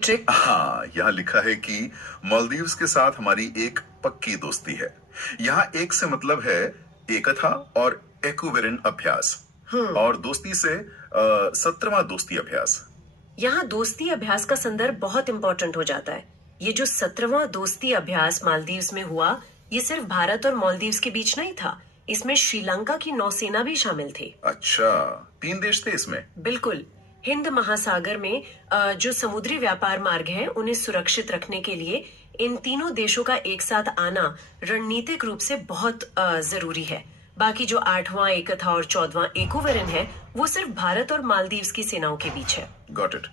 Trick. हाँ, यहाँ लिखा है कि मालदीव्स के साथ हमारी एक पक्की दोस्ती है। यहाँ एक से मतलब है एकथा और एक्विवेलेंट अभ्यास और दोस्ती से 17वां दोस्ती अभ्यास। यहाँ दोस्ती अभ्यास का संदर्भ बहुत इंपॉर्टेंट हो जाता है। ये जो 17वां दोस्ती अभ्यास मालदीव्स में हुआ, ये सिर्फ भारत और मालदीव्स के बीच नहीं था। इसमें श्रीलंका की नौसेना भी शामिल थी। अच्छा, 3 देश थे इसमें। बिल्कुल। हिंद महासागर में जो समुद्री व्यापार मार्ग हैं, उन्हें सुरक्षित रखने के लिए इन तीनों देशों का एक साथ आना रणनीतिक रूप से बहुत जरूरी है। बाकी जो 8वां एकथा और 14वां एक्विवेलेंट है, वो सिर्फ भारत और मालदीव्स की सेनाओं के बीच है। Got it.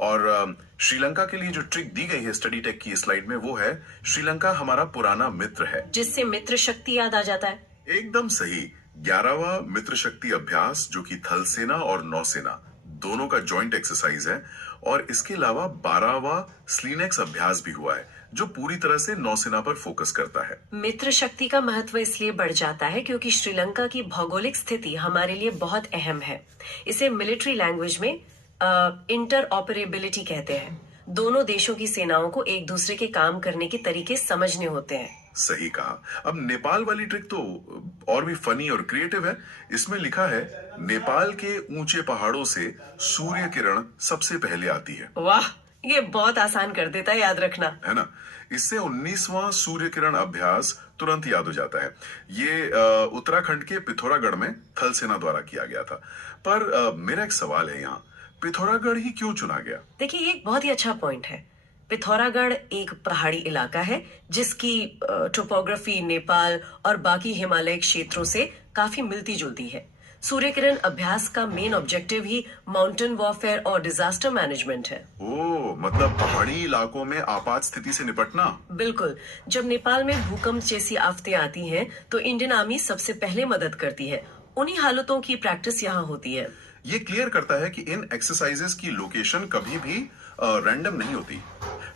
और श्रीलंका के लिए जो ट्रिक दी गई है स्टडी टेक की स्लाइड में वो है श्रीलंका हमारा पुराना मित्र है, जिससे मित्र शक्ति याद आ जाता है। एकदम सही। 11वां मित्र शक्ति अभ्यास जो कि थल सेना और नौसेना दोनों का जॉइंट एक्सरसाइज है और इसके अलावा 12वां स्लीनेक्स अभ्यास भी हुआ है जो पूरी तरह से नौसेना पर फोकस करता है। मित्र शक्ति का महत्व इसलिए बढ़ जाता है क्योंकि श्रीलंका की भौगोलिक स्थिति हमारे लिए बहुत अहम है। इसे मिलिट्री लैंग्वेज में इंटर ऑपरेबिलिटी कहते हैं। दोनों देशों की सेनाओं को एक दूसरे के काम करने के तरीके समझने होते हैं। सही कहा। अब नेपाल वाली ट्रिक तो और भी फनी और क्रिएटिव है। इसमें लिखा है नेपाल के ऊंचे पहाड़ों से सूर्य किरण सबसे पहले आती है। वाह, ये बहुत आसान कर देता है याद रखना। है ना। इससे 19वां सूर्य किरण अभ्यास तुरंत याद हो जाता है। ये उत्तराखंड के पिथौरागढ़ में थल सेना द्वारा किया गया था। पर मेरा एक सवाल है, यहाँ पिथौरागढ़ ही क्यों चुना गया? देखिए, ये एक बहुत ही अच्छा पॉइंट है। पिथौरागढ़ एक पहाड़ी इलाका है जिसकी टोपोग्राफी नेपाल और बाकी हिमालय क्षेत्रों से काफी मिलती जुलती है। सूर्य किरण अभ्यास का मेन ऑब्जेक्टिव ही माउंटेन वॉरफेयर और डिजास्टर मैनेजमेंट है। ओ, मतलब पहाड़ी इलाकों में आपात स्थिति से निपटना। बिल्कुल। जब नेपाल में भूकंप जैसी आफतें आती हैं, तो इंडियन आर्मी सबसे पहले मदद करती है। उन्हीं हालतों की प्रैक्टिस यहाँ होती है। ये क्लियर करता है कि इन एक्सरसाइजेस की लोकेशन कभी भी रैंडम नहीं होती।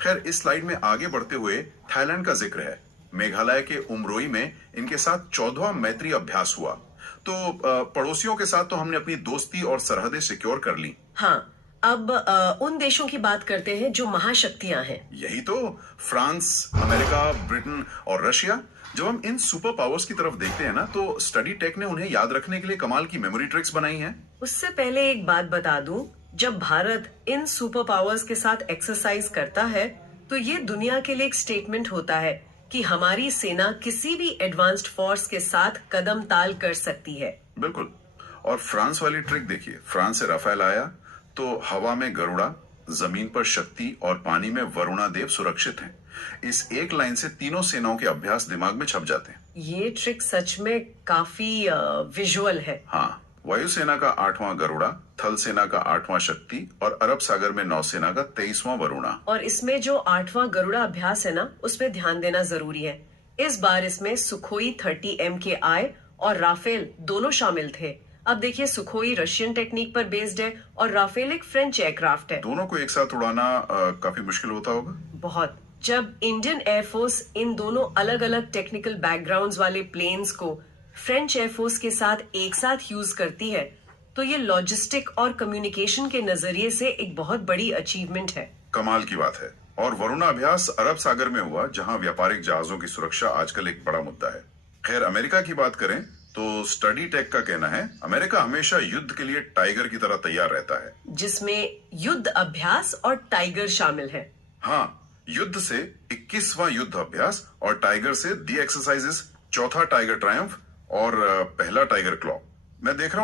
खैर, इस स्लाइड में आगे बढ़ते हुए थाईलैंड का जिक्र है। मेघालय के उमरोई में इनके साथ 14वां मैत्री अभ्यास हुआ। तो पड़ोसियों के साथ तो हमने अपनी दोस्ती और सरहदें सिक्योर कर ली। हाँ, अब उन देशों की बात करते हैं जो महाशक्तियां हैं। यही तो, फ्रांस, अमेरिका, ब्रिटेन और रशिया। जब हम इन सुपर पावर्स की तरफ देखते हैं ना, तो स्टडी टेक ने उन्हें याद रखने के लिए कमाल की मेमोरी ट्रिक्स बनाई हैं। उससे पहले एक बात बता दूं, जब भारत इन सुपर पावर्स के साथ एक्सरसाइज करता है, तो ये दुनिया के लिए एक स्टेटमेंट होता है कि हमारी सेना किसी भी एडवांस्ड फोर्स के साथ कदम ताल कर सकती है। बिल्कुल। और फ्रांस वाली ट्रिक देखिए, फ्रांस से राफेल आया तो हवा में गरुड़ा, जमीन पर शक्ति और पानी में वरुणा देव सुरक्षित हैं। इस एक लाइन से तीनों सेनाओं के अभ्यास दिमाग में छप जाते हैं। ये ट्रिक सच में काफी विजुअल है। हाँ, वायुसेना का 8वां गरुड़ा, थल सेना का 8वां शक्ति और अरब सागर में नौसेना का 23वां वरुणा। और इसमें जो 8वां गरुड़ा अभ्यास है ना, उसमें ध्यान देना जरूरी है। इस बार इसमें सुखोई 30 MKI और राफेल दोनों शामिल थे। अब देखिए, सुखोई रशियन टेक्निक पर बेस्ड है और राफेल एक फ्रेंच एयरक्राफ्ट है। दोनों को एक साथ उड़ाना काफी मुश्किल होता होगा। बहुत। जब इंडियन एयरफोर्स इन दोनों अलग अलग टेक्निकल बैकग्राउंड्स वाले प्लेन्स को फ्रेंच एयरफोर्स के साथ एक साथ यूज करती है, तो ये लॉजिस्टिक और कम्युनिकेशन के नजरिए से एक बहुत बड़ी अचीवमेंट है। कमाल की बात है। और वरुणा अभ्यास अरब सागर में हुआ, जहां व्यापारिक जहाजों की सुरक्षा आजकल एक बड़ा मुद्दा है। खैर, अमेरिका की बात करें तो स्टडी टेक का कहना है अमेरिका हमेशा युद्ध के लिए टाइगर की तरह तैयार रहता है, जिसमें युद्ध अभ्यास और टाइगर शामिल है। हाँ, युद्ध से 21वां युद्ध अभ्यास और टाइगर से दी एक्सरसाइजेस, चौथा टाइगर ट्रायम्फ और पहला टाइगर क्लॉ। मैं देख रहा हूँ